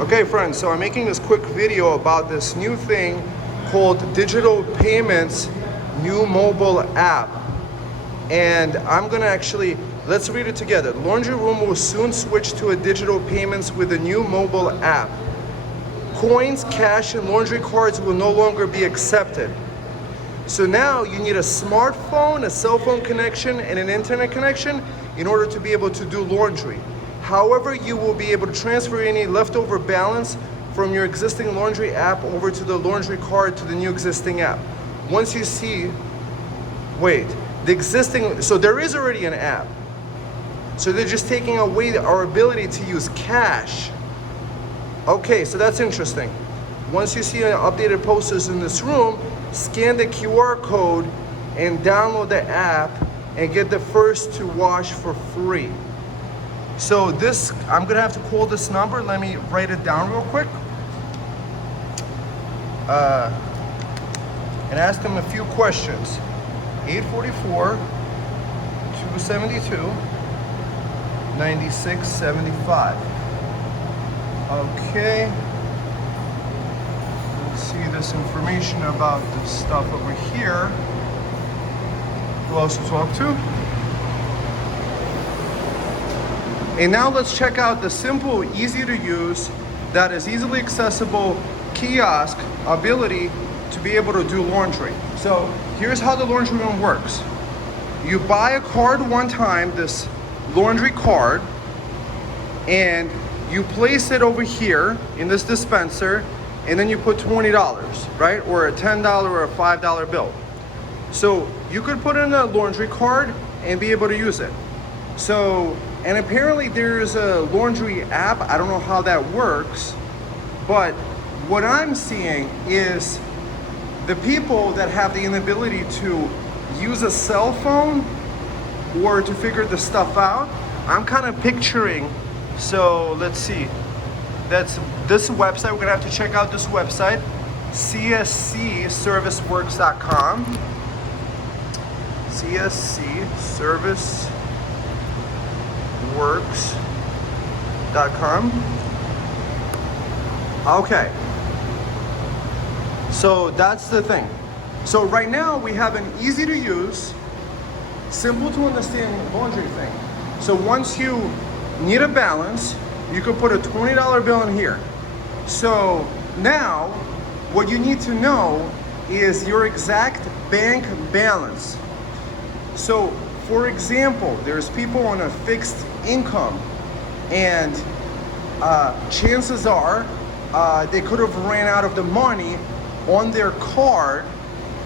Okay friends, so I'm making this quick video about this new thing called Digital Payments new mobile app. And I'm gonna let's read it together. Laundry room will soon switch to a digital payments with a new mobile app. Coins, cash, and laundry cards will no longer be accepted. So now you need a smartphone, a cell phone connection, and an internet connection in order to be able to do laundry. However, you will be able to transfer any leftover balance from your existing laundry app over to the laundry card to the new existing app. Once you see, so there is already an app. So they're just taking away our ability to use cash. Okay, so that's interesting. Once you see updated posters in this room, scan the QR code and download the app and get the first to wash for free. So this, I'm gonna have to call this number. Let me write it down real quick. And ask them a few questions. 844-272-9675. Okay. Let's see this information about this stuff over here. Who else to talk to? And now let's check out the simple, easy to use, that is easily accessible kiosk ability to be able to do laundry. So here's how the laundry room works. You buy a card one time, this laundry card, and you place it over here in this dispenser, and then you put $20, right? Or a $10 or a $5 bill. So you could put in a laundry card and be able to use it. So, and apparently there's a laundry app. I don't know how that works, but what I'm seeing is the people that have the inability to use a cell phone or to figure this stuff out, I'm kind of picturing, so let's see, that's this website. We're gonna have to check out this website, CSC, Serviceworks.com. CSC, Serviceworks.com. Okay. So that's the thing. So right now we have an easy to use, simple to understand laundry thing. So once you need a balance, you could put a $20 bill in here. So now what you need to know is your exact bank balance. So for example, there's people on a fixed income, and chances are they could have ran out of the money on their card,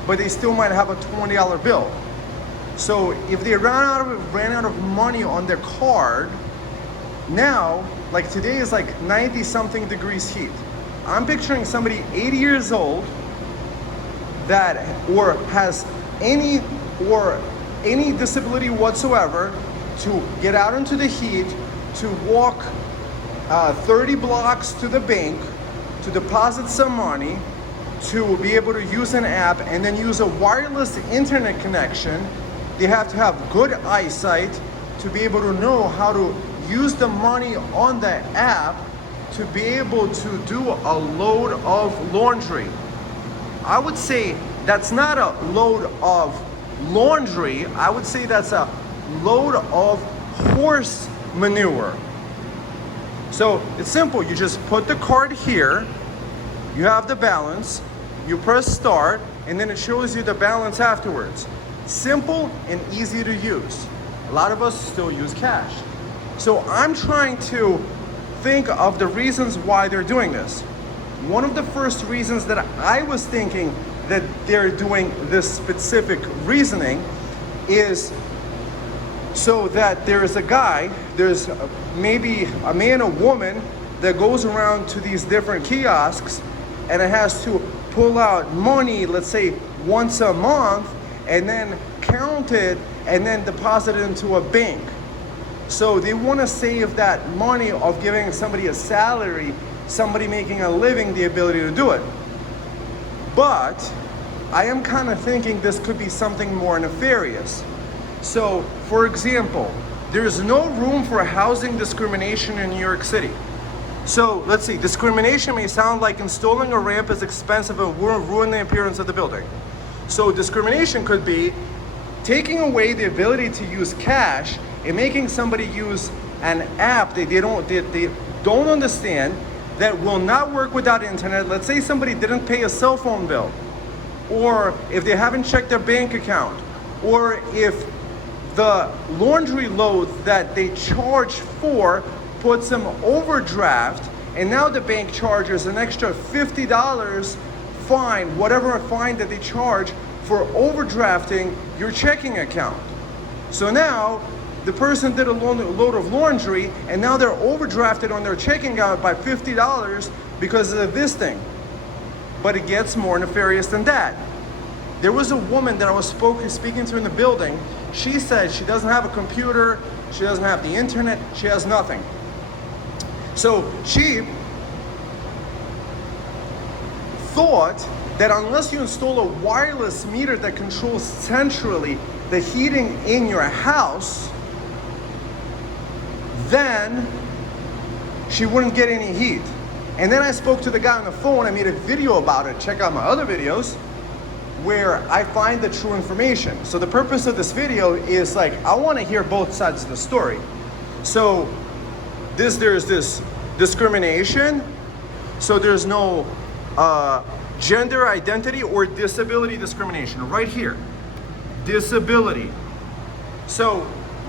but they still might have a $20 bill. So if they ran out of money on their card, now, like today is like 90 something degrees heat. I'm picturing somebody 80 years old that or has any disability whatsoever to get out into the heat, to walk 30 blocks to the bank, to deposit some money, to be able to use an app and then use a wireless internet connection. They have to have good eyesight to be able to know how to use the money on the app to be able to do a load of laundry. I would say that's not a load of laundry. I would say that's a load of horse manure. So it's simple. You just put the card here, you have the balance, you press start, and then it shows you the balance afterwards. Simple and easy to use. A lot of us still use cash. So I'm trying to think of the reasons why they're doing this. One of the first reasons that I was thinking that they're doing this specific reasoning is so that there is a guy, there's maybe a man or woman that goes around to these different kiosks and it has to pull out money, let's say once a month, and then count it and then deposit it into a bank. So they want to save that money of giving somebody a salary, somebody making a living, the ability to do it. But I am kind of thinking this could be something more nefarious. So, for example, there is no room for housing discrimination in New York City. So let's see, discrimination may sound like installing a ramp is expensive and will ruin the appearance of the building. So discrimination could be taking away the ability to use cash and making somebody use an app that they don't understand, that will not work without internet. Let's say somebody didn't pay a cell phone bill, or if they haven't checked their bank account, or if the laundry load that they charge for puts them overdraft, and now the bank charges an extra $50 fine, whatever fine that they charge for overdrafting your checking account. So now the person did a load of laundry, and now they're overdrafted on their checking account by $50 because of this thing. But it gets more nefarious than that. There was a woman that I was speaking to in the building. She said she doesn't have a computer, she doesn't have the internet, she has nothing. So she thought that unless you install a wireless meter that controls centrally the heating in your house, then she wouldn't get any heat. And then I spoke to the guy on the phone. I made a video about it. Check out my other videos where I find the true information. So the purpose of this video is like, I want to hear both sides of the story. So there's this discrimination. So there's no gender identity or disability discrimination right here. Disability. So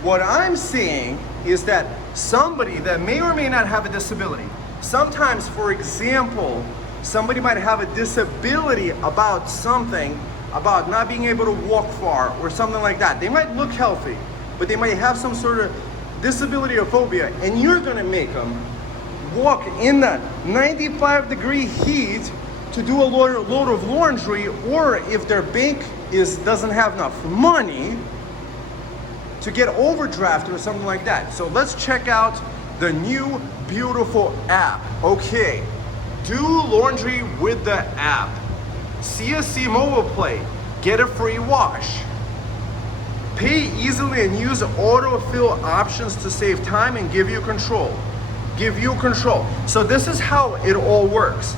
what I'm seeing is that somebody that may or may not have a disability, sometimes, for example, somebody might have a disability about something, about not being able to walk far or something like that. They might look healthy, but they might have some sort of disability or phobia, and you're gonna make them walk in the 95-degree heat to do a load of laundry, or if their bank doesn't have enough money to get overdrafted or something like that. So let's check out the new beautiful app. Okay, do laundry with the app. CSC mobile play, get a free wash. Pay easily and use autofill options to save time and give you control. Give you control. So this is how it all works.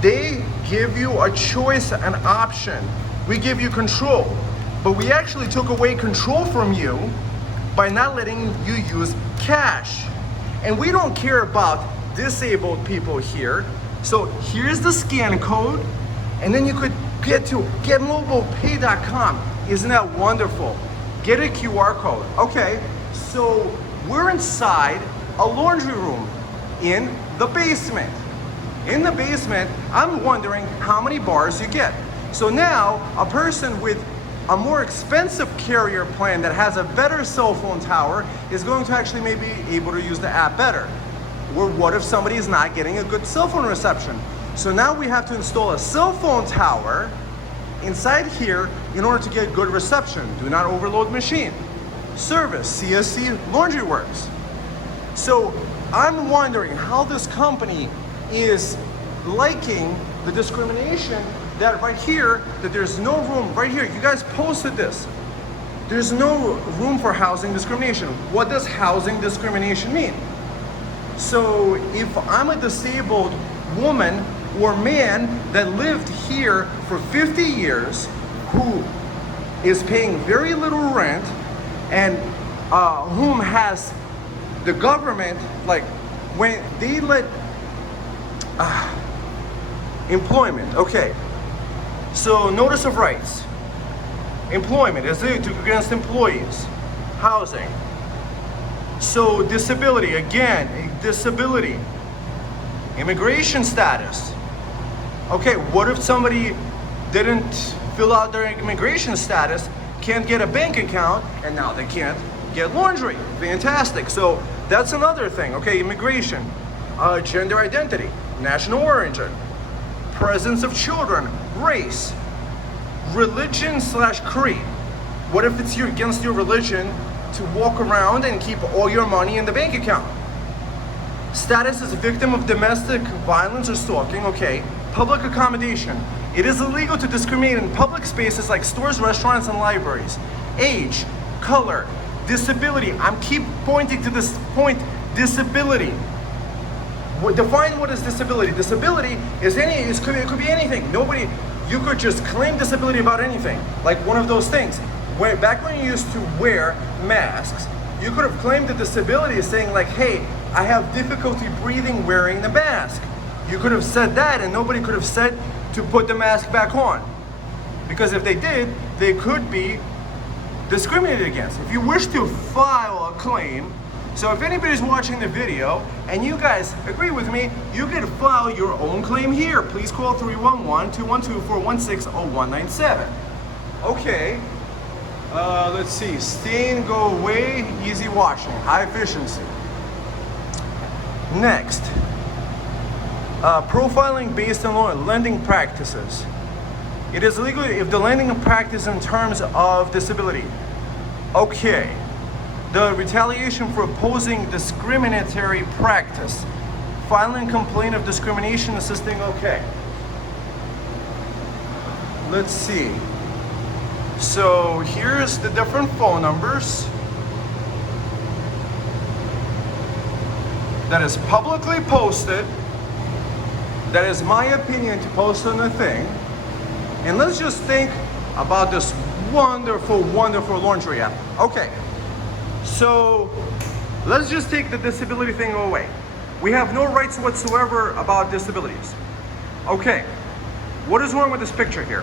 They give you a choice, an option. We give you control, but we actually took away control from you by not letting you use cash. And we don't care about disabled people here. So here's the scan code, and then you could get to getmobilepay.com. Isn't that wonderful? Get a QR code. Okay, so we're inside a laundry room in the basement. In the basement, I'm wondering how many bars you get. So now a person with a more expensive carrier plan that has a better cell phone tower is going to actually maybe able to use the app better. Or what if somebody is not getting a good cell phone reception? So now we have to install a cell phone tower inside here in order to get good reception. Do not overload machine. Service, CSC, Laundry Works. So I'm wondering how this company is liking the discrimination that right here, that there's no room right here. You guys posted this. There's no room for housing discrimination. What does housing discrimination mean? So if I'm a disabled woman or man that lived here for 50 years, who is paying very little rent, and whom has the government, like when they let employment, okay. So notice of rights, employment is against employees, housing. So disability, again, disability, immigration status. Okay, what if somebody didn't fill out their immigration status, can't get a bank account, and now they can't get laundry? Fantastic. So that's another thing. Okay, immigration, gender identity, national origin, presence of children, race, religion/creed. What if it's against your religion to walk around and keep all your money in the bank account? Status as a victim of domestic violence or stalking. Okay. Public accommodation. It is illegal to discriminate in public spaces like stores, restaurants, and libraries. Age, color, disability. I'm keep pointing to this point, disability. Define what is disability. Disability is it could be anything. You could just claim disability about anything. Like one of those things. Back when you used to wear masks, you could have claimed the disability saying like, hey, I have difficulty breathing wearing the mask. You could have said that and nobody could have said to put the mask back on. Because if they did, they could be discriminated against. If you wish to file a claim, so if anybody's watching the video and you guys agree with me, you can file your own claim here. Please call 311-212-416-0197. Okay, let's see. Stain, go away, easy washing, high efficiency. Next, profiling based on lending practices. It is illegal if the lending practice in terms of disability. Okay. The retaliation for opposing discriminatory practice. Filing complaint of discrimination, assisting, okay. Let's see. So here's the different phone numbers. That is publicly posted. That is my opinion to post on the thing. And let's just think about this wonderful, wonderful laundry app. Okay. So let's just take the disability thing away. We have no rights whatsoever about disabilities. Okay, what is wrong with this picture here?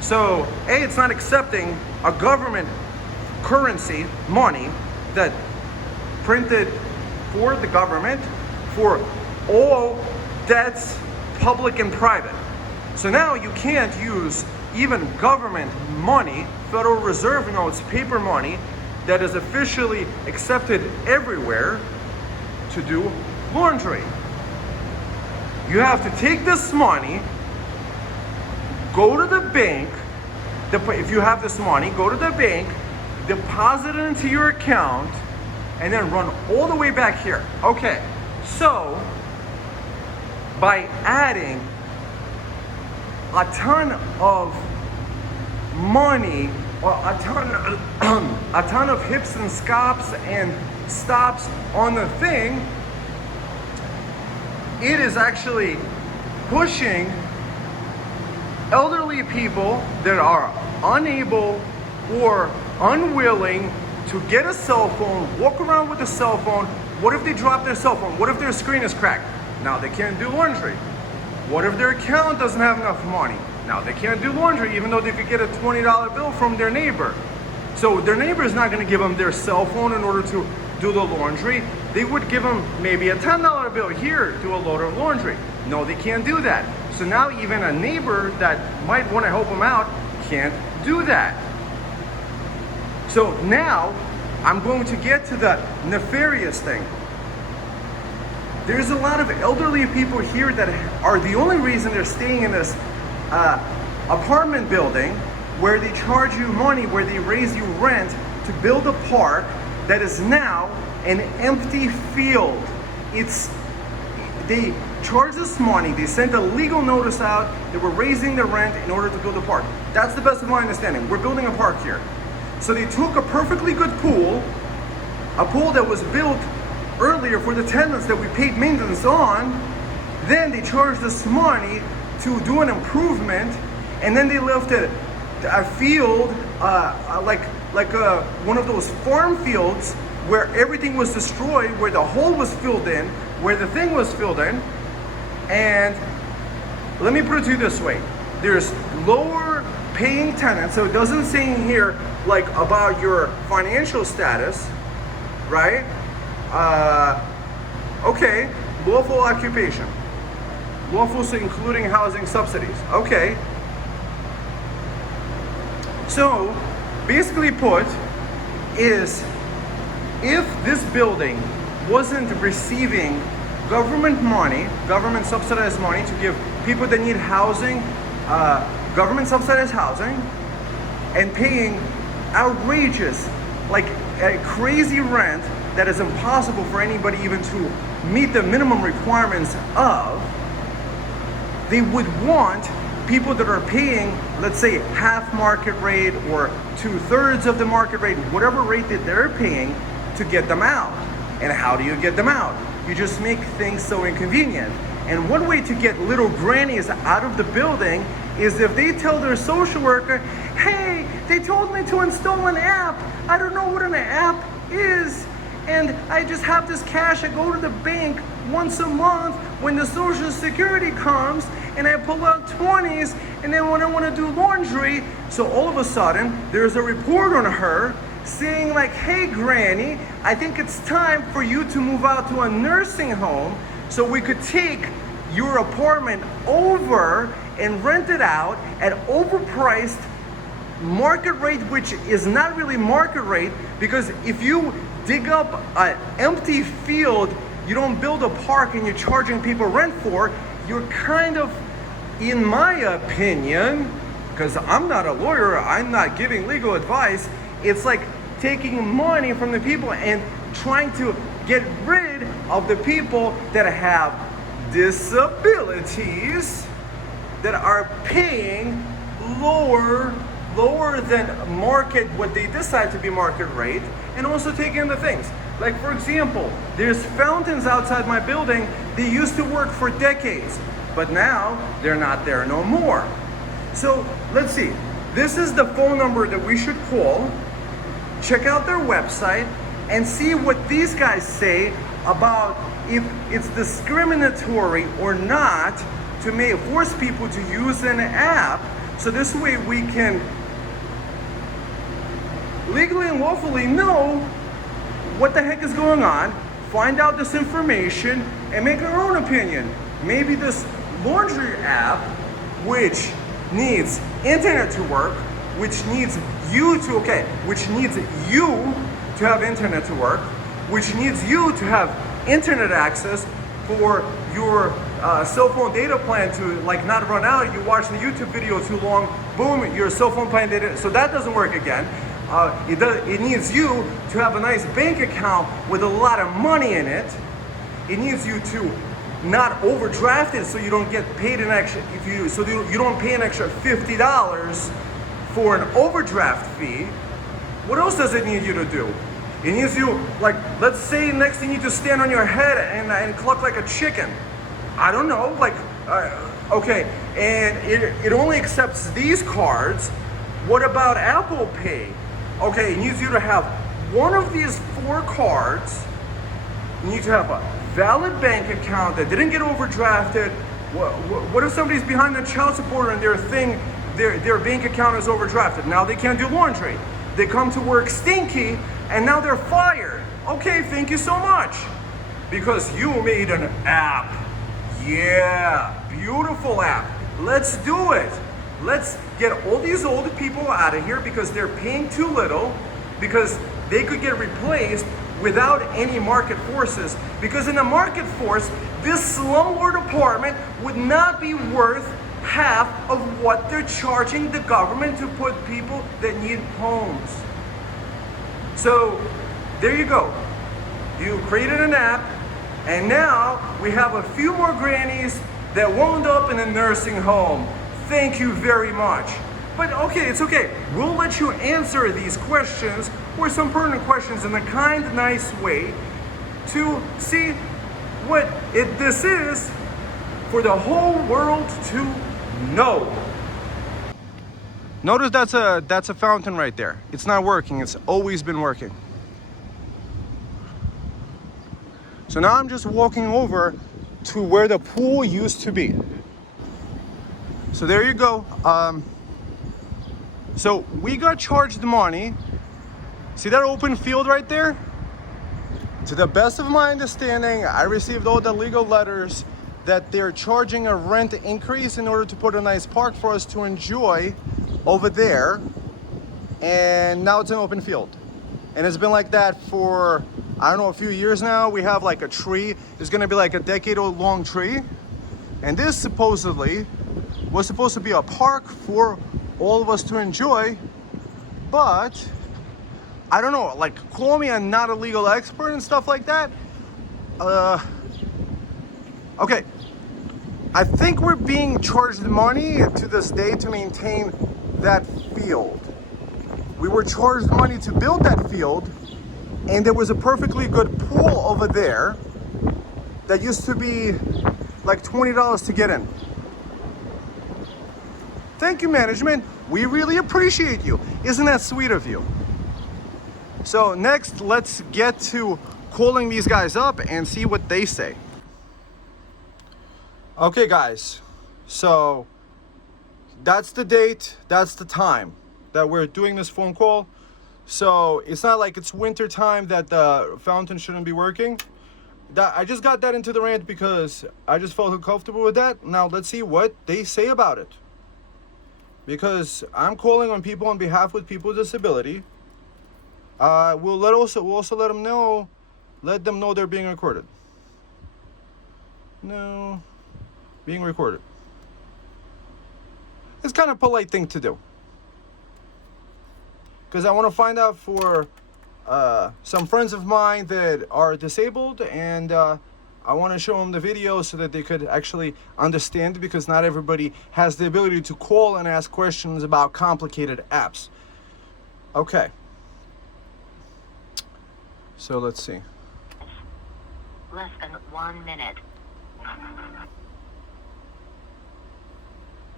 So, A, it's not accepting a government currency, money, that printed for the government for all debts, public and private. So now you can't use even government money, Federal Reserve notes, paper money, that is officially accepted everywhere to do laundry. You have to take this money, go to the bank, if you have this money, go to the bank, deposit it into your account, and then run all the way back here. Okay, so by adding a ton of money, or a ton of hips and scops and stops on the thing, it is actually pushing elderly people that are unable or unwilling to get a cell phone, walk around with a cell phone. What if they drop their cell phone? What if their screen is cracked? Now they can't do laundry. What if their account doesn't have enough money? Now they can't do laundry even though they could get a $20 bill from their neighbor. So their neighbor is not going to give them their cell phone in order to do the laundry. They would give them maybe a $10 bill, here, do a load of laundry. No, they can't do that. So now even a neighbor that might want to help them out can't do that. So now I'm going to get to the nefarious thing. There's a lot of elderly people here that are the only reason they're staying in this apartment building where they charge you money, where they raise you rent to build a park that is now an empty field. They charge us money, they sent a legal notice out, they were raising the rent in order to build a park. That's the best of my understanding. We're building a park here. So they took a perfectly good pool, a pool that was built earlier for the tenants that we paid maintenance on, then they charged us money to do an improvement, and then they left a field, like one of those farm fields where everything was destroyed, where the hole was filled in, where the thing was filled in. And let me put it to you this way. There's lower paying tenants, so it doesn't say in here like about your financial status, right? Okay, lawful occupation. Lawful, so including housing subsidies. Okay. So, basically put, is if this building wasn't receiving government money, government subsidized money to give people that need housing, government subsidized housing, and paying outrageous, like a crazy rent that is impossible for anybody even to meet the minimum requirements of, they would want people that are paying, let's say, half market rate or 2/3 of the market rate, whatever rate that they're paying, to get them out. And how do you get them out? you just make things so inconvenient. And one way to get little grannies out of the building is if they tell their social worker, hey, they told me to install an app. I don't know what an app is. And I just have this cash. I go to the bank once a month when the Social Security comes, and I pull out 20s, and then when I want to do laundry, so all of a sudden, there's a report on her saying like, hey Granny, I think it's time for you to move out to a nursing home so we could take your apartment over and rent it out at overpriced market rate, which is not really market rate, because if you dig up an empty field, you don't build a park and you're charging people rent for, you're kind of, in my opinion, because I'm not a lawyer, I'm not giving legal advice, it's like taking money from the people and trying to get rid of the people that have disabilities that are paying lower than market, what they decide to be market rate, and also taking the things. Like for example, there's fountains outside my building. They used to work for decades, but now they're not there no more. So let's see, this is the phone number that we should call, check out their website, and see what these guys say about if it's discriminatory or not to force people to use an app. So this way we can legally and lawfully know what the heck is going on, find out this information, and make our own opinion. Maybe this laundry app, which needs internet to work, which needs you to have internet to work, which needs you to have internet access for your cell phone data plan to like not run out. You watch the YouTube video too long, boom, your cell phone plan data, so that doesn't work again. It needs you to have a nice bank account with a lot of money in it. It needs you to not overdraft it so you don't get paid an extra, you don't pay an extra $50 for an overdraft fee. What else does it need you to do? It needs you, like, let's say next you need to stand on your head and cluck like a chicken. I don't know, like, okay, and it only accepts these cards. What about Apple Pay? Okay, it needs you to have one of these 4 cards. You need to have a valid bank account that didn't get overdrafted. What if somebody's behind the child support and their bank account is overdrafted? Now they can't do laundry. They come to work stinky and now they're fired. Okay, thank you so much. Because you made an app. Yeah, beautiful app. Let's do it. Let's get all these old people out of here because they're paying too little, because they could get replaced without any market forces. Because in a market force, this slumlord apartment would not be worth half of what they're charging the government to put people that need homes. So there you go. You created an app, and now we have a few more grannies that wound up in a nursing home. Thank you very much. But okay, it's okay. We'll let you answer these questions or some pertinent questions in a kind, nice way to see what this is for the whole world to know. Notice that's a fountain right there. It's not working. It's always been working. So now I'm just walking over to where the pool used to be. So there you go. So we got charged money. See that open field right there? To the best of my understanding, I received all the legal letters that they're charging a rent increase in order to put a nice park for us to enjoy over there. And now it's an open field. And it's been like that for, I don't know, a few years now. We have like a tree. It's gonna be like a decade-long tree. And this supposedly was supposed to be a park for all of us to enjoy, but I don't know, like, call me, I'm not a legal expert and stuff like that. Okay, I think we're being charged money to this day to maintain that field. We were charged money to build that field, and there was a perfectly good pool over there, that used to be like $20 to get in. Thank you, management. We really appreciate you. Isn't that sweet of you? So next, let's get to calling these guys up and see what they say. Okay, guys. So that's the date, that's the time that we're doing this phone call. So it's not like it's winter time that the fountain shouldn't be working. I just got that into the rant because I just felt comfortable with that. Now let's see what they say about it. Because I'm calling on people on behalf with people with disability. We'll also let them know they're being recorded. No, being recorded. It's kind of a polite thing to do. Because I want to find out for some friends of mine that are disabled, and I want to show them the video so that they could actually understand, because not everybody has the ability to call and ask questions about complicated apps. Okay. So let's see. Less than 1 minute.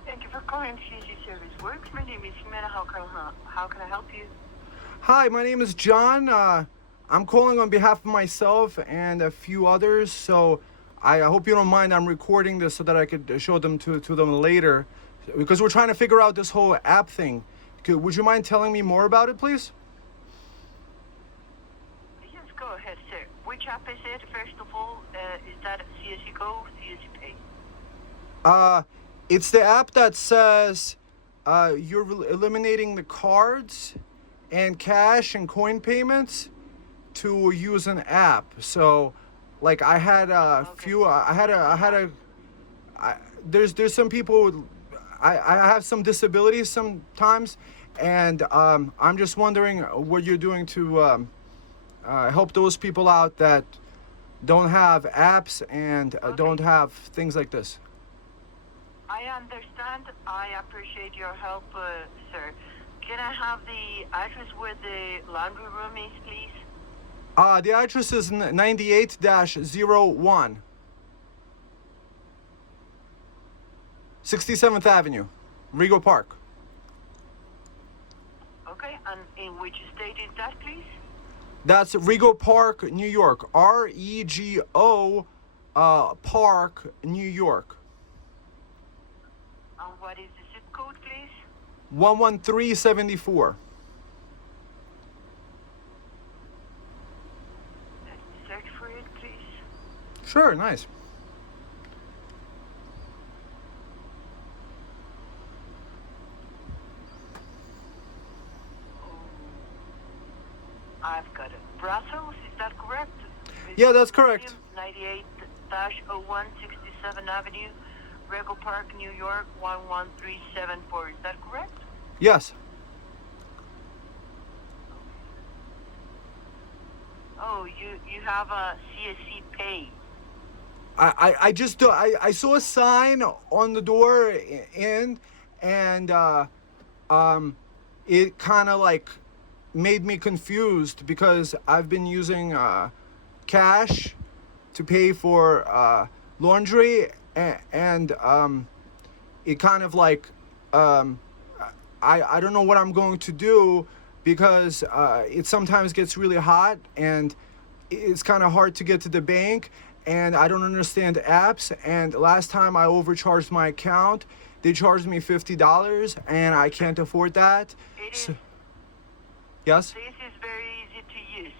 Thank you for calling CSC Serviceworks. My name is Jimena. How can I help you? Hi, my name is John. I'm calling on behalf of myself and a few others. So I hope you don't mind. I'm recording this so that I could show them to them later, because we're trying to figure out this whole app thing. Would you mind telling me more about it, please? Yes, go ahead, sir. Which app is it? First of all, is that CSC Go, CSC Pay? It's the app that says you're eliminating the cards and cash and coin payments to use an app. So, like, I had a few. There's some people. I have some disabilities sometimes, and I'm just wondering what you're doing to help those people out that don't have apps and don't have things like this. I understand. I appreciate your help, sir. Can I have the address where the laundry room is, please? The address is 98-01. 67th Avenue, Rego Park. Okay, and in which state is that, please? That's Rego Park, New York. REGO Park, New York. And what is the zip code, please? 11374. Let me search for it, please. Sure, nice. I've got it. Brussels, is that correct? Yeah, that's correct. 98-01 Avenue, Rego Park, New York, 11374. Is that correct? Yes. Oh, you have a CSC Pay. I saw a sign on the door and it kind of like made me confused, because I've been using cash to pay for laundry, and it kind of like I don't know what I'm going to do, because it sometimes gets really hot and it's kind of hard to get to the bank, and I don't understand apps. And last time I overcharged my account, they charged me $50, and I can't afford that. Yes? This is very easy to use.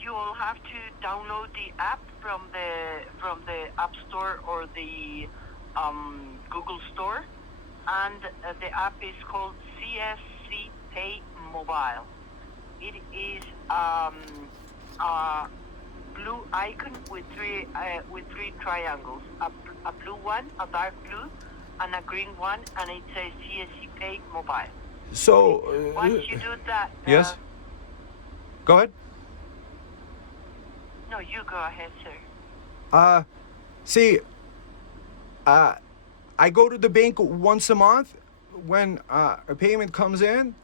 You will have to download the app from the App Store or the Google Store, and the app is called CSC Pay Mobile. It is a blue icon with three triangles: a blue one, a dark blue, and a green one, and it says CSC Pay Mobile. So Once you do that, yes. Go ahead. No, you go ahead, sir. See, I go to the bank once a month when a payment comes in,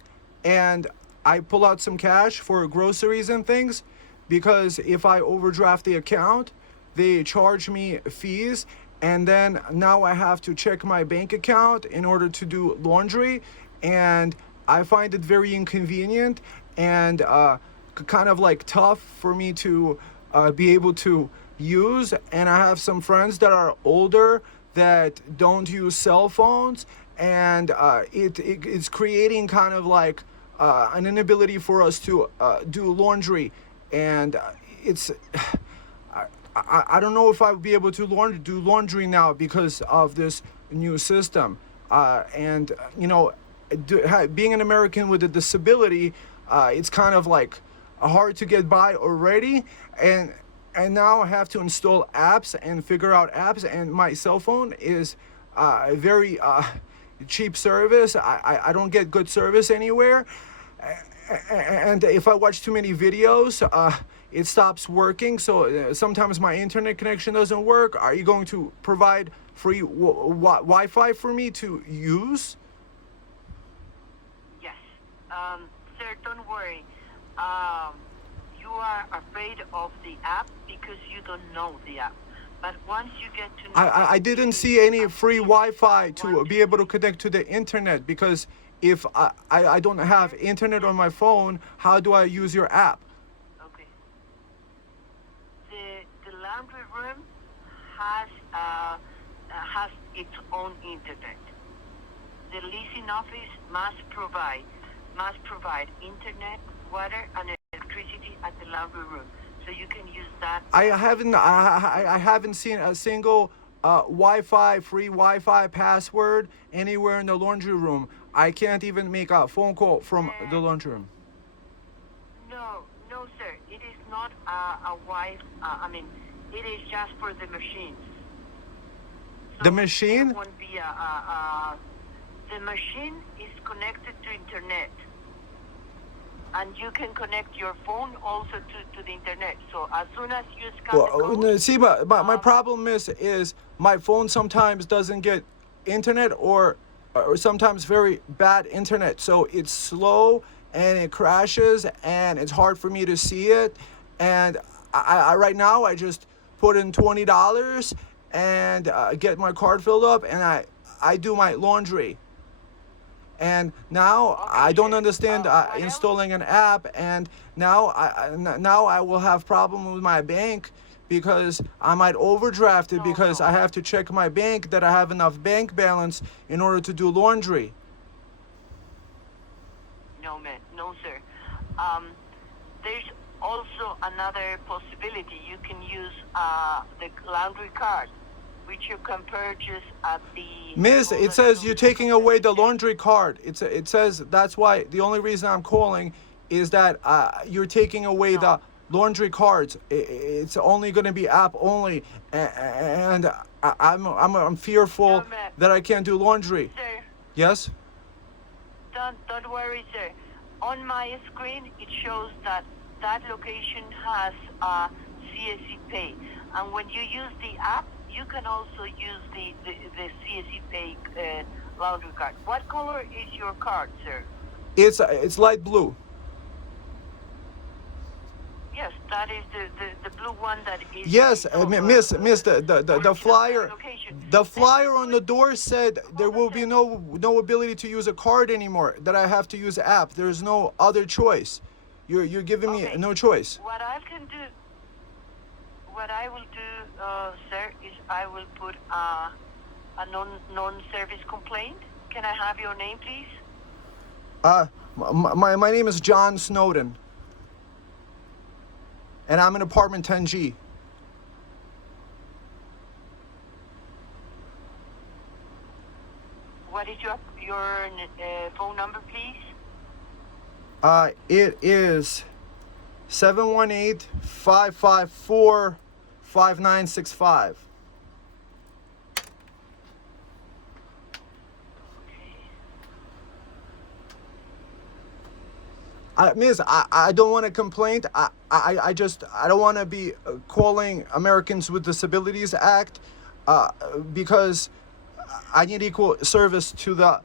and I pull out some cash for groceries and things, because if I overdraft the account, they charge me fees, and then now I have to check my bank account in order to do laundry, and I find it very inconvenient and kind of like tough for me to be able to use. And I have some friends that are older that don't use cell phones, and it's creating kind of like an inability for us to do laundry, and it's I don't know if I would be able to do laundry now because of this new system. And being an American with a disability, it's kind of like hard to get by already, and now I have to install apps and figure out apps, and my cell phone is a very cheap service. I don't get good service anywhere, and if I watch too many videos, it stops working. So sometimes my internet connection doesn't work. Are you going to provide free Wi-Fi for me to use? Yes. Sir, don't worry. You are afraid of the app because you don't know the app. But once you get to know I didn't see any free Wi-Fi to be able to connect to the internet, because if I don't have internet on my phone, how do I use your app? Okay. The laundry room has its own internet. The leasing office must provide internet, water, and electricity at the laundry room, so you can use that. I haven't seen a single free Wi-Fi password anywhere in the laundry room. I can't even make a phone call from the laundry room. No, sir. It is not a Wi-Fi. It is just for the machines. So The machine? there won't be the machine is connected to internet, and you can connect your phone also to the internet. So as soon as you scan the code, See, my problem is my phone sometimes doesn't get internet, or sometimes very bad internet. So it's slow and it crashes, and it's hard for me to see it. And I right now I just put in $20 and get my card filled up, and I do my laundry. And now I don't understand installing an app, and now I will have problem with my bank because I might overdraft it because I have to check my bank that I have enough bank balance in order to do laundry. No, man, no, sir. There's also another possibility. You can use the laundry card, which you can purchase at the... Miss, it says you're taking away the laundry card. It says that's why the only reason I'm calling is that you're taking away the laundry cards. It's only going to be app only, and I'm fearful that I can't do laundry. Sir, Yes? don't worry, sir. On my screen, it shows that location has CSC Pay, and when you use the app, you can also use the CSC Pay laundry card. What color is your card, sir? It's light blue. Yes, that is the blue one that is... Yes, miss, the flyer, the flyer on the door said there will be no ability to use a card anymore, that I have to use the app. There's no other choice. You're giving me no choice. What I will do, sir, is I will put a non-service complaint. Can I have your name, please? My name is John Snowden, and I'm in apartment 10G. What is your phone number, please? It is 718-554-5965. Miss, I don't want to complain. I don't want to be calling Americans with Disabilities Act because I need equal service to the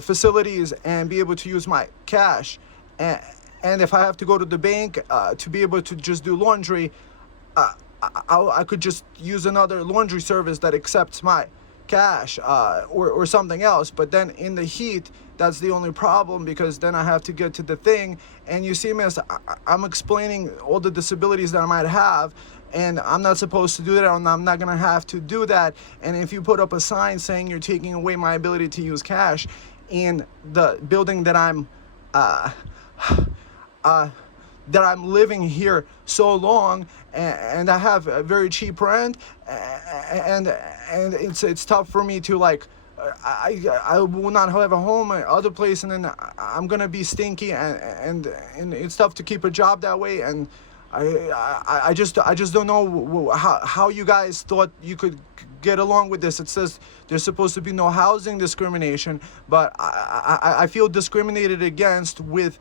facilities and be able to use my cash. And and if I have to go to the bank to be able to just do laundry, I could just use another laundry service that accepts my cash or something else. But then in the heat, that's the only problem, because then I have to get to the thing. And you see, miss, I'm explaining all the disabilities that I might have, and I'm not supposed to do that, and I'm not gonna have to do that. And if you put up a sign saying you're taking away my ability to use cash in the building that I'm living here so long, and I have a very cheap rent, and it's tough for me to, like, I will not have a home in other place, and then I'm gonna be stinky, and it's tough to keep a job that way. And I just don't know how you guys thought you could get along with this. It says there's supposed to be no housing discrimination, but I feel discriminated against with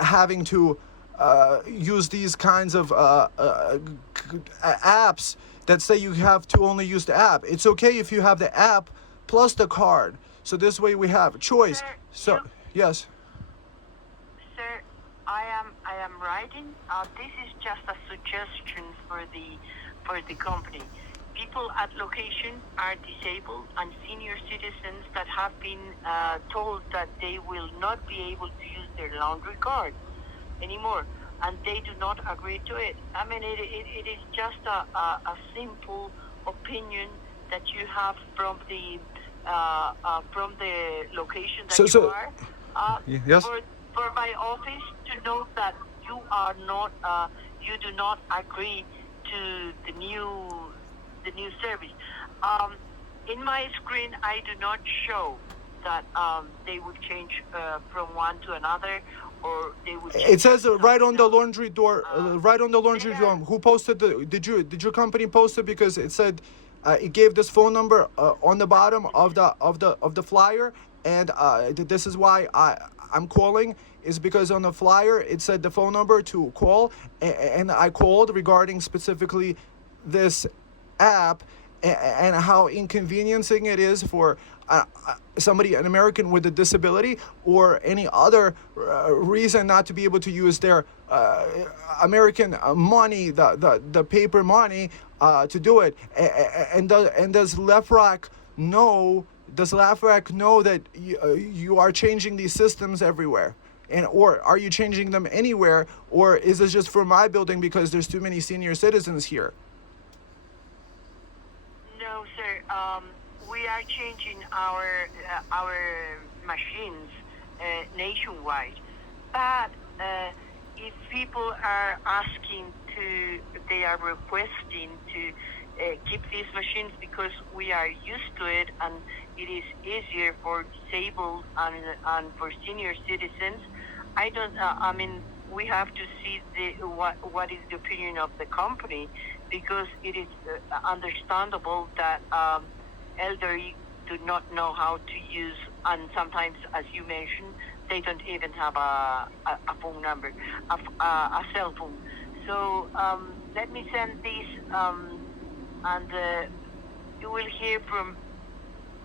having to use these kinds of apps that say you have to only use the app. It's okay if you have the app plus the card. So this way we have a choice. Sir, yes. Sir, I am writing. This is just a suggestion for the company. People at location are disabled, and senior citizens that have been told that they will not be able to use their laundry card anymore, and they do not agree to it. I mean, it is just a simple opinion that you have from the location that you are. Yes. For my office to know that you are not, you do not agree to the new service. In my screen, I do not show that they would change from one to another, or they would. It says right on the laundry door. Right on the laundry door. Who posted the? Did your company post it? Because it said it gave this phone number on the bottom of the flyer, and this is why I'm calling, is because on the flyer it said the phone number to call, and I called regarding specifically this app and how inconveniencing it is for somebody, an American with a disability or any other reason not to be able to use their American money, the paper money, to do it. And does LEFRAC know? Does LEFRAC know that you are changing these systems everywhere? And or are you changing them anywhere? Or is this just for my building because there's too many senior citizens here? No, sir. We are changing our machines nationwide. But if people are asking they are requesting to keep these machines because we are used to it, and it is easier for disabled and for senior citizens. I don't. I mean, we have to see what is the opinion of the company, because it is understandable that elderly do not know how to use, and sometimes, as you mentioned, they don't even have a phone number, a cell phone. So let me send this, and you will hear from.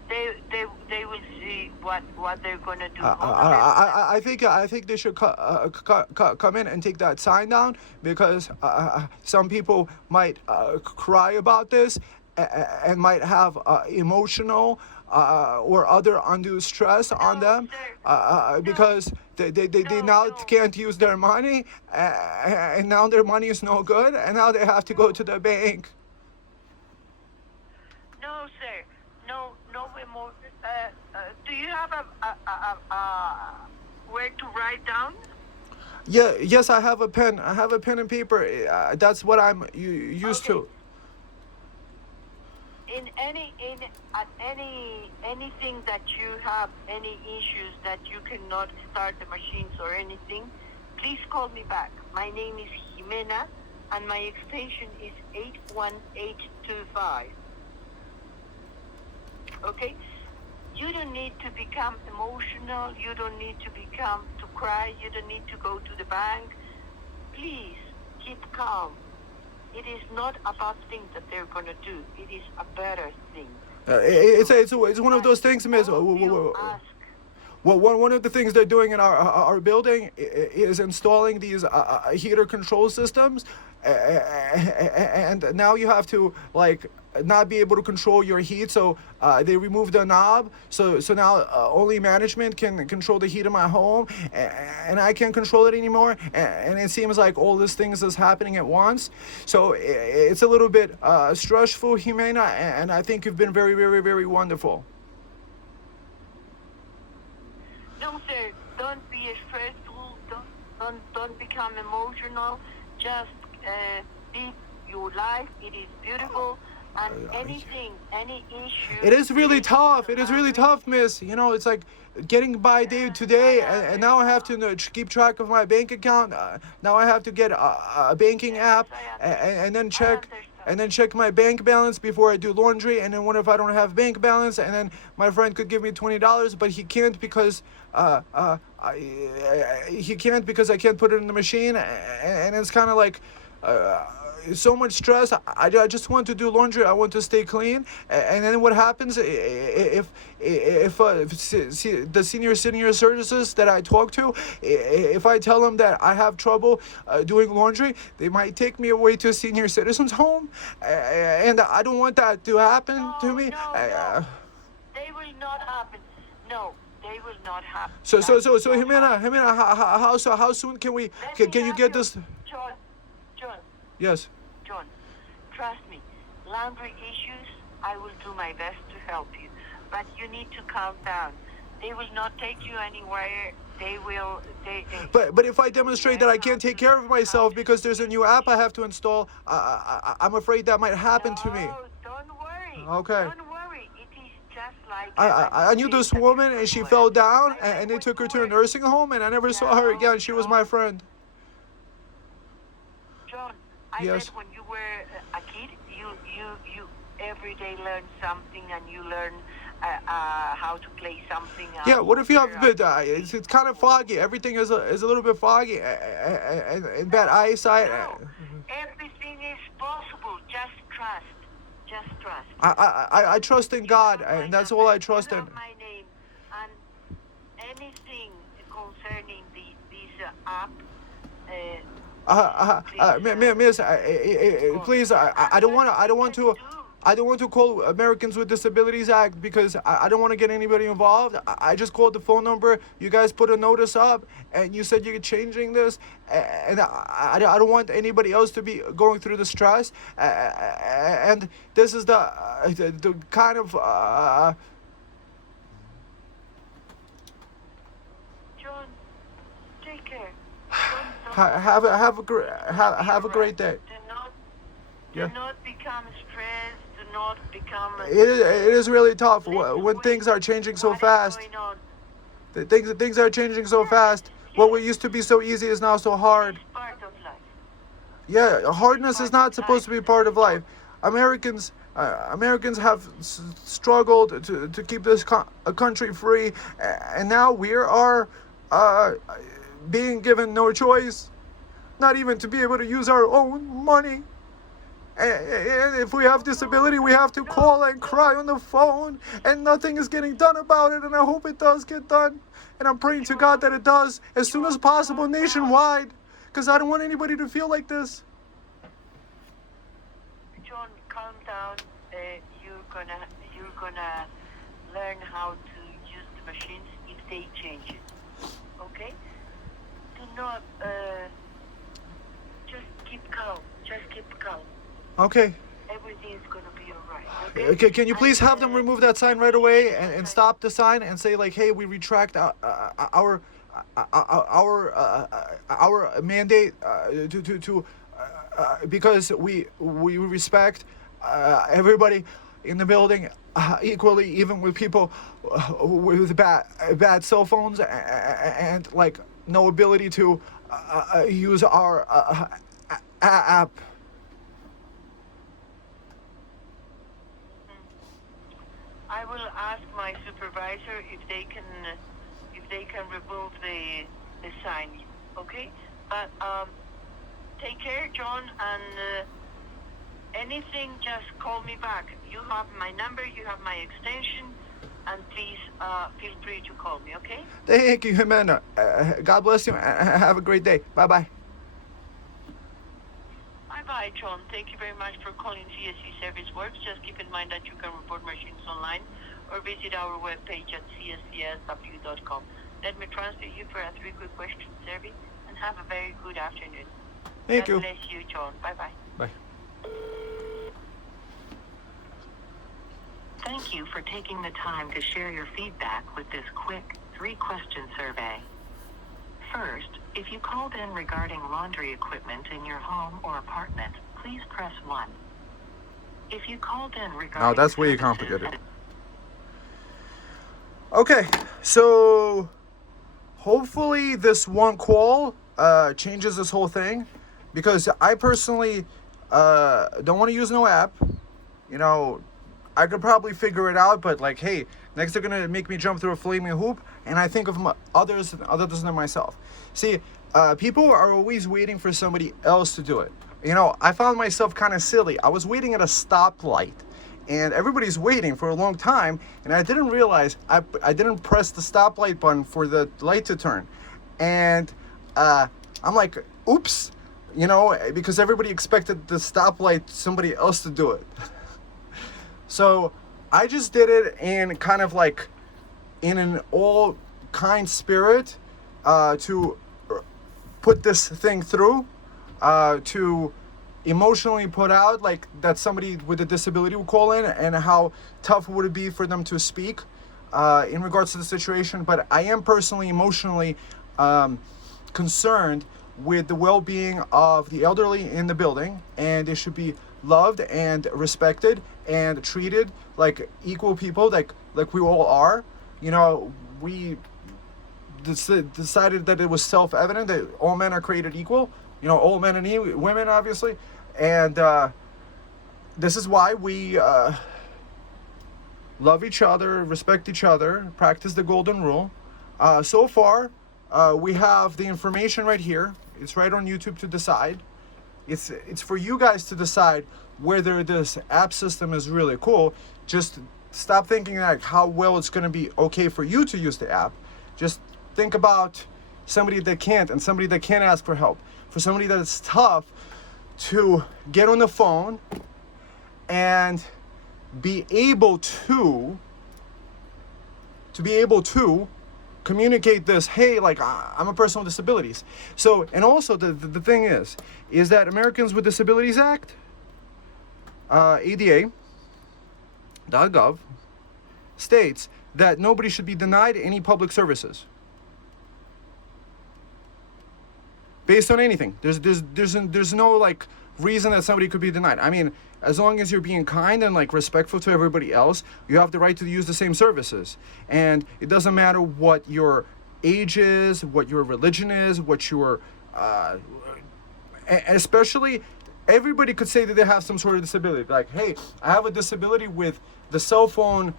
They will see what they're gonna do. I think they should come in and take that sign down, because some people might cry about this and might have emotional or other undue stress on them, because they now can't use their money, and now their money is no good, and now they have to go to the bank. No, sir. No more. Do you have where to write down? Yeah. Yes, I have a pen. I have a pen and paper. That's what I'm used to. Anything that you have, any issues that you cannot start the machines or anything, please call me back. My name is Jimena, and my extension is 81825. Okay? You don't need to become emotional. You don't need to cry. You don't need to go to the bank. Please keep calm. It is not a bad thing that they're going to do. It is a better thing. It's one of those things, miss. Well, one of the things they're doing in our building is installing these heater control systems, and now you have to like not be able to control your heat. So they removed the knob. So now only management can control the heat in my home, and I can't control it anymore. And it seems like all these things is happening at once. So it's a little bit stressful, Jimena, and I think you've been very, very, very wonderful. No, sir. Don't be stressful. Don't become emotional. Just live your life. It is beautiful. And anything, any issue. It is really tough. It is really tough, miss. You know, it's like getting by day to day, and now I have to keep track of my bank account. Now I have to get a banking app, and then check my bank balance before I do laundry. And then what if I don't have bank balance? And then my friend could give me $20, but he can't because I can't put it in the machine. And it's kind of like. So much stress. I just want to do laundry. I want to stay clean. And then what happens if the senior services that I talk to, if I tell them that I have trouble doing laundry, they might take me away to a senior citizens home, and I don't want that to happen to me. No. They will not happen. No, they will not happen. So Jimena, how soon can you get this? John. Yes. John, trust me, laundry issues, I will do my best to help you. But you need to calm down. They will not take you anywhere. But if I demonstrate that I can't take care of myself because there's a new app I have to install, I'm afraid that might happen to me. No, don't worry. Okay. Don't worry. It is just like... I knew this woman, and she fell down, and they took her to a nursing home, and I never saw her again. She was my friend. John, I Yes. bet when you were a kid, you every day learn something, and you learn how to play something. Yeah, what if you have it's kind of foggy. Everything is a little bit foggy, and bad eyesight. No, everything is possible. Just trust. I trust in God, and that's all I trust in. You have my name, and anything concerning this app. Miss, please, I don't want to call Americans with Disabilities Act because I don't want to get anybody involved. I just called the phone number. You guys put a notice up, and you said you're changing this, and I don't want anybody else to be going through the stress. And this is the kind of. John, take care. Have a great day. Do not become stressed. Do not become. It is really tough when things are changing so fast. Things are changing so fast. What used to be so easy is now so hard. It's part of life. Yeah, hardness is not supposed to be part of life. Americans have struggled to keep this country free, and now we are being given no choice, not even to be able to use our own money. And if we have disability, we have to call and cry on the phone, and nothing is getting done about it, and I hope it does get done. And I'm praying to God that it does as soon as possible nationwide, because I don't want anybody to feel like this. John, calm down. You're gonna learn how to use the machines if they change it. Okay? Do not just keep calm. Okay. Everything is gonna be alright. Okay? Can you please have them remove that sign right away and stop the sign and say like, hey, we retract our mandate to because we respect everybody in the building equally, even with people with bad cell phones and like no ability to use our app. I will ask my supervisor if they can remove the sign. Okay, but take care, John, and anything, just call me back. You have my number, you have my extension, and please feel free to call me, okay? Thank you, Amanda. God bless you. Have a great day. Bye-bye. Bye-bye, John. Thank you very much for calling CSC Serviceworks. Just keep in mind that you can report machines online or visit our webpage at cscsw.com. Let me transfer you for a 3 quick question survey, and have a very good afternoon. Thank you. God bless you, John. Bye-bye. Bye. Thank you for taking the time to share your feedback with this quick 3-question survey. First, if you called in regarding laundry equipment in your home or apartment, please press 1. If you called in regarding... No, that's way services complicated. Okay, so hopefully this one call changes this whole thing, because I personally don't want to use no app. You know, I could probably figure it out, but like, hey, next they're gonna make me jump through a flaming hoop, and I think of others than myself. See, people are always waiting for somebody else to do it. You know, I found myself kind of silly. I was waiting at a stoplight, and everybody's waiting for a long time, and I didn't realize I didn't press the stoplight button for the light to turn, and I'm like, oops, you know, because everybody expected the stoplight somebody else to do it. So I just did it in kind of like in an all kind spirit to put this thing through, to emotionally put out like that somebody with a disability would call in, and how tough would it be for them to speak in regards to the situation. But I am personally emotionally concerned with the well-being of the elderly in the building, and they should be loved and respected and treated like equal people, like we all are. You know, we decided that it was self-evident that all men are created equal. You know, all men and women, obviously, and this is why we love each other, respect each other, practice the golden rule. So far, we have the information right here. It's right on YouTube to decide. It's for you guys to decide whether this app system is really cool. Just stop thinking like how well it's going to be okay for you to use the app. Just think about somebody that can't, and somebody that can't ask for help. For somebody that it's tough to get on the phone and be able to communicate this, hey, like, I'm a person with disabilities. So, and also the thing is that Americans with Disabilities Act, ADA.gov, states that nobody should be denied any public services based on anything. There's no like reason that somebody could be denied. I mean, as long as you're being kind and like respectful to everybody else, you have the right to use the same services. And it doesn't matter what your age is, what your religion is, what your especially everybody could say that they have some sort of disability. Like, hey, I have a disability with the cell phone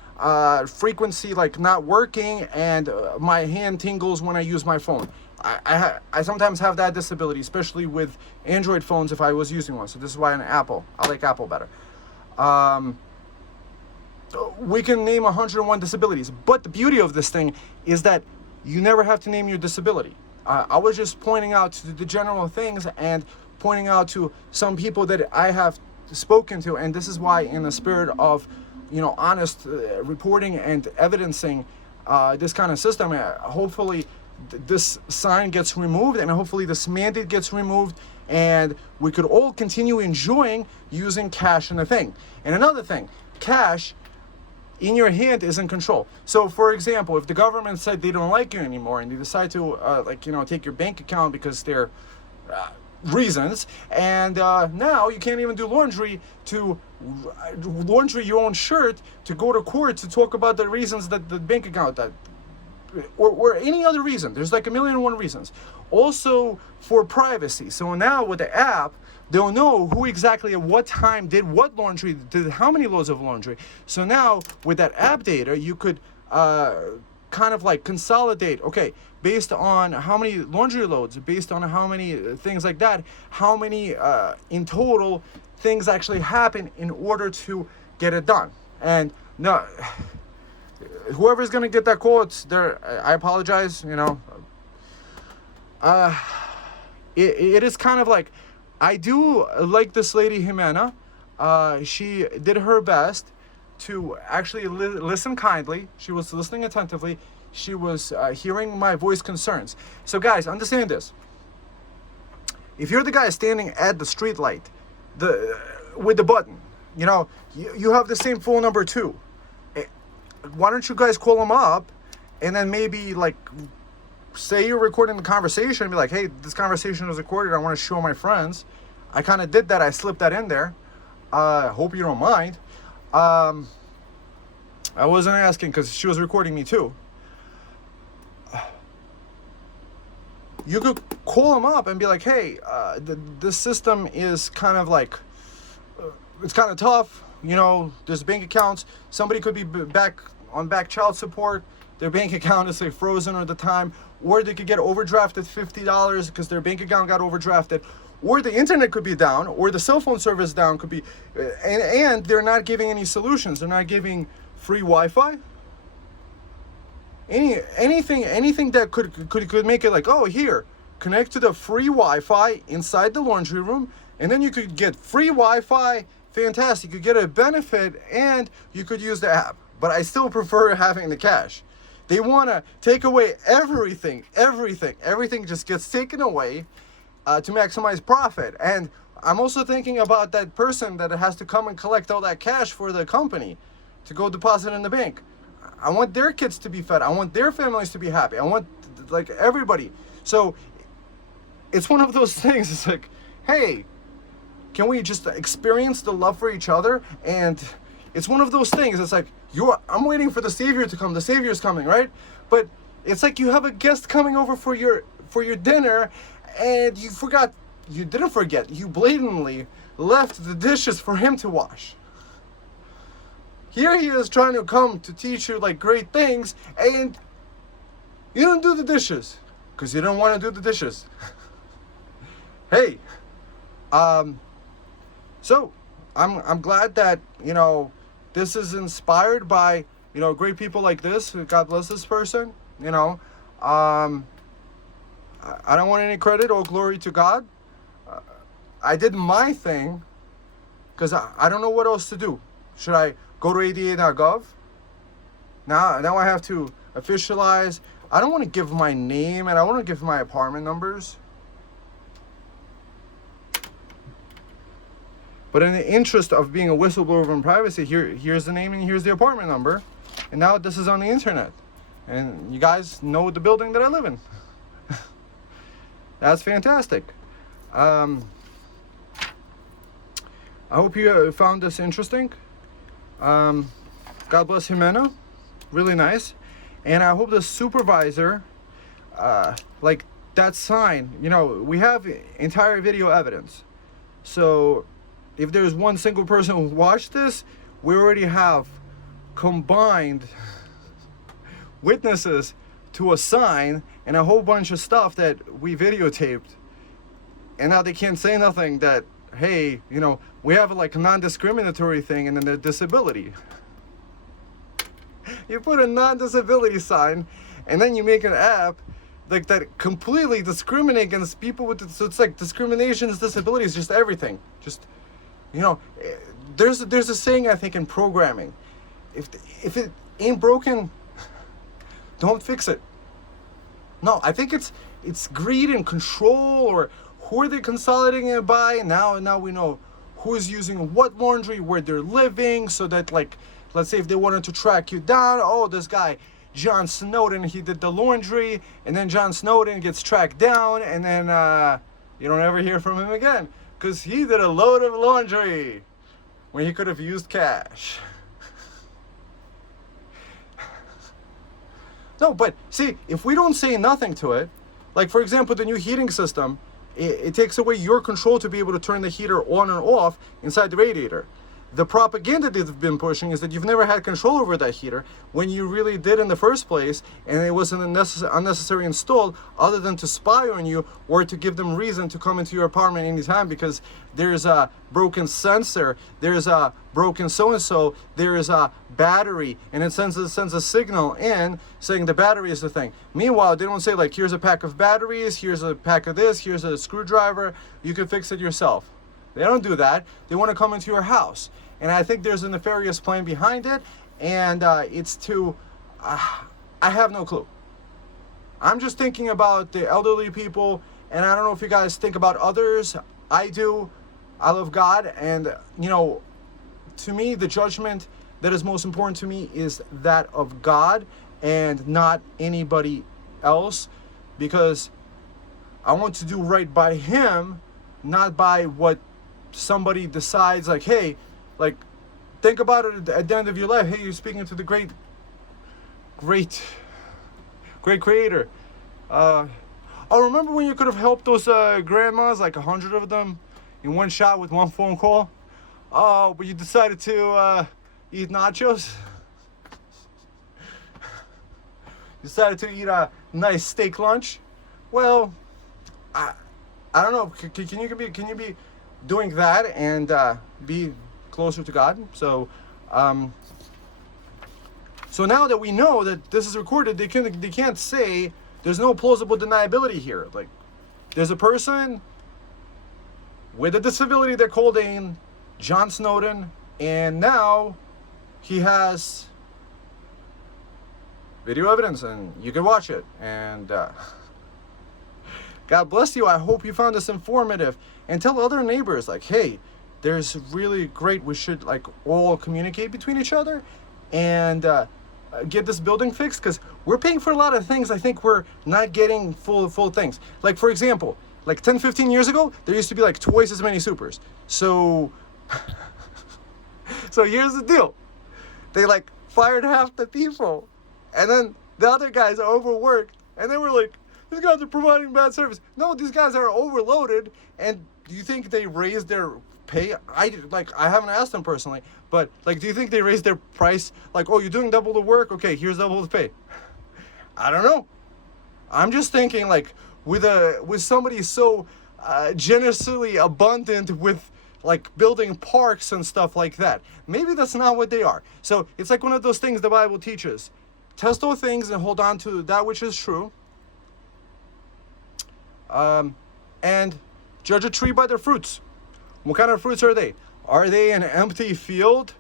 frequency like not working, and my hand tingles when I use my phone. I sometimes have that disability, especially with Android phones if I was using one. So this is why on Apple, I like Apple better. We can name 101 disabilities, but the beauty of this thing is that you never have to name your disability. I was just pointing out to the general things and pointing out to some people that I have spoken to, and this is why, in the spirit of, you know, honest reporting and evidencing this kind of system, hopefully this sign gets removed, and hopefully this mandate gets removed, and we could all continue enjoying using cash in the thing. And another thing, cash in your hand is in control. So for example, if the government said they don't like you anymore and they decide to take your bank account because they're reasons, and now you can't even do laundry your own shirt to go to court to talk about the reasons that the bank account that or any other reason. There's like 1,000,001 reasons. Also for privacy. So now with the app, they'll know who exactly at what time did what laundry, did how many loads of laundry. So now with that app data, you could kind of like consolidate, okay, based on how many laundry loads, based on how many things like that, how many in total things actually happen in order to get it done. And no, whoever's gonna get that call, it's there. I apologize. You know, it is kind of like, I do like this lady Jimena. She did her best to actually listen kindly. She was listening attentively. She was hearing my voice concerns. So guys, understand this. If you're the guy standing at the street light, with the button, you know, you have the same phone number too. Why don't you guys call them up, and then maybe like, say you're recording the conversation and be like, hey, this conversation was recorded. I want to show my friends. I kind of did that. I slipped that in there. Hope you don't mind. I wasn't asking because she was recording me too. You could call them up and be like, hey, this system is kind of like, it's kind of tough. You know, there's bank accounts. Somebody could be back child support. Their bank account is, say, frozen at the time. Or they could get overdrafted $50 because their bank account got overdrafted. Or the internet could be down. Or the cell phone service down could be. And they're not giving any solutions. They're not giving free Wi-Fi. Anything that could make it like, oh, here, connect to the free Wi-Fi inside the laundry room, and then you could get free Wi-Fi. Fantastic. You could get a benefit, and you could use the app. But I still prefer having the cash. They want to take away everything. Everything just gets taken away to maximize profit. And I'm also thinking about that person that has to come and collect all that cash for the company to go deposit in the bank. I want their kids to be fed. I want their families to be happy. I want, like, everybody. So it's one of those things. It's like, hey, can we just experience the love for each other? And it's one of those things. It's like, I'm waiting for the Savior to come. The Savior's coming, right? But it's like you have a guest coming over for your dinner, and you didn't forget. You blatantly left the dishes for him to wash. Here he is trying to come to teach you like great things, and you don't do the dishes because you don't want to do the dishes. Hey, so I'm glad that, you know, this is inspired by, you know, great people like this. God bless this person. You know, I don't want any credit or glory to God. I did my thing because I don't know what else to do. Should I go to ada.gov? Now I have to officialize. I don't want to give my name, and I want to give my apartment numbers. But in the interest of being a whistleblower and privacy, here's the name and here's the apartment number. And now this is on the internet. And you guys know the building that I live in. That's fantastic. I hope you found this interesting. God bless Jimena. Really nice. And I hope the supervisor, like that sign, you know, we have entire video evidence. So if there's one single person who watched this, we already have combined witnesses to a sign and a whole bunch of stuff that we videotaped. And now they can't say nothing that, hey, you know, we have like a non-discriminatory thing and then the disability. You put a non-disability sign and then you make an app like that completely discriminate against people with so it's like discrimination, disabilities, just everything. Just, you know, there's a saying I think in programming, if it ain't broken, don't fix it. No, I think it's greed and control, or who are they consolidating it by? Now we know who's using what laundry, where they're living, so that, like, let's say if they wanted to track you down, oh, this guy John Snowden, he did the laundry, and then John Snowden gets tracked down, and then you don't ever hear from him again. Because he did a load of laundry when he could have used cash. No, but see, if we don't say nothing to it, like for example, the new heating system, it takes away your control to be able to turn the heater on and off inside the radiator. the propaganda they've been pushing is that you've never had control over that heater when you really did in the first place, and it wasn't unnecessary installed other than to spy on you or to give them reason to come into your apartment anytime because there's a broken sensor, there's a broken so-and-so, there is a battery, and it sends a signal in saying the battery is the thing. Meanwhile, they don't say like, here's a pack of batteries, here's a pack of this, here's a screwdriver, you can fix it yourself. They don't do that. They want to come into your house. And I think there's a nefarious plan behind it. And it's to, I have no clue. I'm just thinking about the elderly people. And I don't know if you guys think about others. I do. I love God. And, you know, to me, the judgment that is most important to me is that of God and not anybody else. Because I want to do right by Him, not by what somebody decides, like, hey, like, think about it at the end of your life. Hey, you're speaking to the great creator. Oh, remember when you could have helped those grandmas, like 100 of them, in one shot with one phone call? Oh, but you decided to eat nachos? You decided to eat a nice steak lunch? Well, I don't know. Can you be doing that and be closer to God? So now that we know that this is recorded, they can't say there's no plausible deniability here. Like, there's a person with a disability they're called in John Snowden, and now he has video evidence, and you can watch it. And God bless you. I hope you found this informative. And tell other neighbors, like, hey, there's really great, we should like all communicate between each other and get this building fixed, because we're paying for a lot of things I think we're not getting full things. Like, for example, like 10-15 years ago, there used to be like twice as many supers. So here's the deal. They like fired half the people, and then the other guys are overworked, and then we're like, these guys are providing bad service. No, these guys are overloaded. And do you think they raised their pay? I haven't asked them personally, but like, do you think they raised their price? Like, oh, you're doing double the work? Okay, here's double the pay. I don't know. I'm just thinking, like, with somebody so generously abundant with like building parks and stuff like that, maybe that's not what they are. So it's like one of those things the Bible teaches: test all things and hold on to that which is true. And judge a tree by their fruits. What kind of fruits are they? Are they an empty field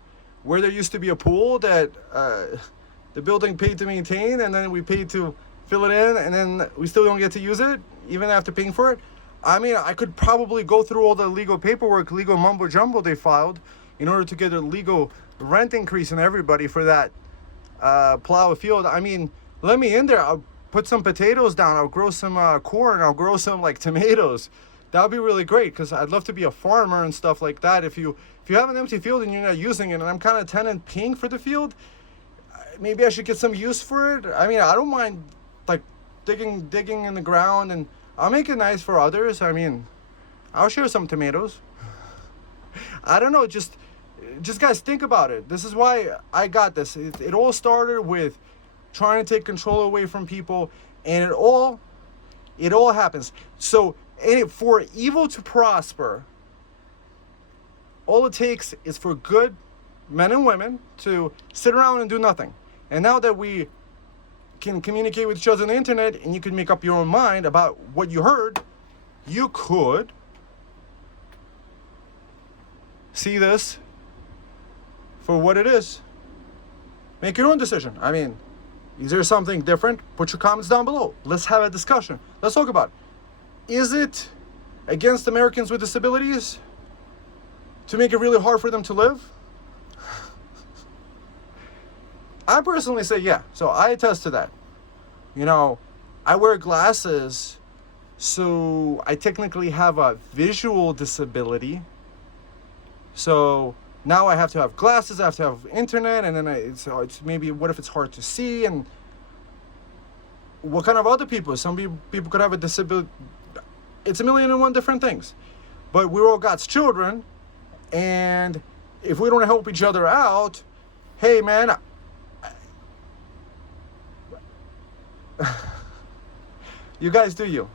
where there used to be a pool that the building paid to maintain, and then we paid to fill it in, and then we still don't get to use it even after paying for it? I mean, I could probably go through all the legal paperwork, legal mumbo jumbo they filed in order to get a legal rent increase in everybody for that plow a field. I mean, let me in there. I'll put some potatoes down. I'll grow some corn. I'll grow some like tomatoes. That would be really great, because I'd love to be a farmer and stuff like that. If you have an empty field and you're not using it, and I'm kind of tenant paying for the field, maybe I should get some use for it. I mean, I don't mind like digging in the ground, and I'll make it nice for others. I mean, I'll share some tomatoes. I don't know. Just guys, think about it. This is why I got this. It all started with trying to take control away from people, and it all happens. So for evil to prosper, all it takes is for good men and women to sit around and do nothing. And now that we can communicate with each other on the internet, and you can make up your own mind about what you heard, you could see this for what it is. Make your own decision. I mean, is there something different? Put your comments down below. Let's have a discussion. Let's talk about it. Is it against Americans with disabilities to make it really hard for them to live? I personally say yeah. So I attest to that. You know, I wear glasses, so I technically have a visual disability. So now I have to have glasses, I have to have internet, and then it's maybe, what if it's hard to see? And what kind of other people? Some people could have a disability. It's a million and one different things. But we're all God's children, and if we don't help each other out, hey man, you guys do you.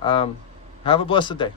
Have a blessed day.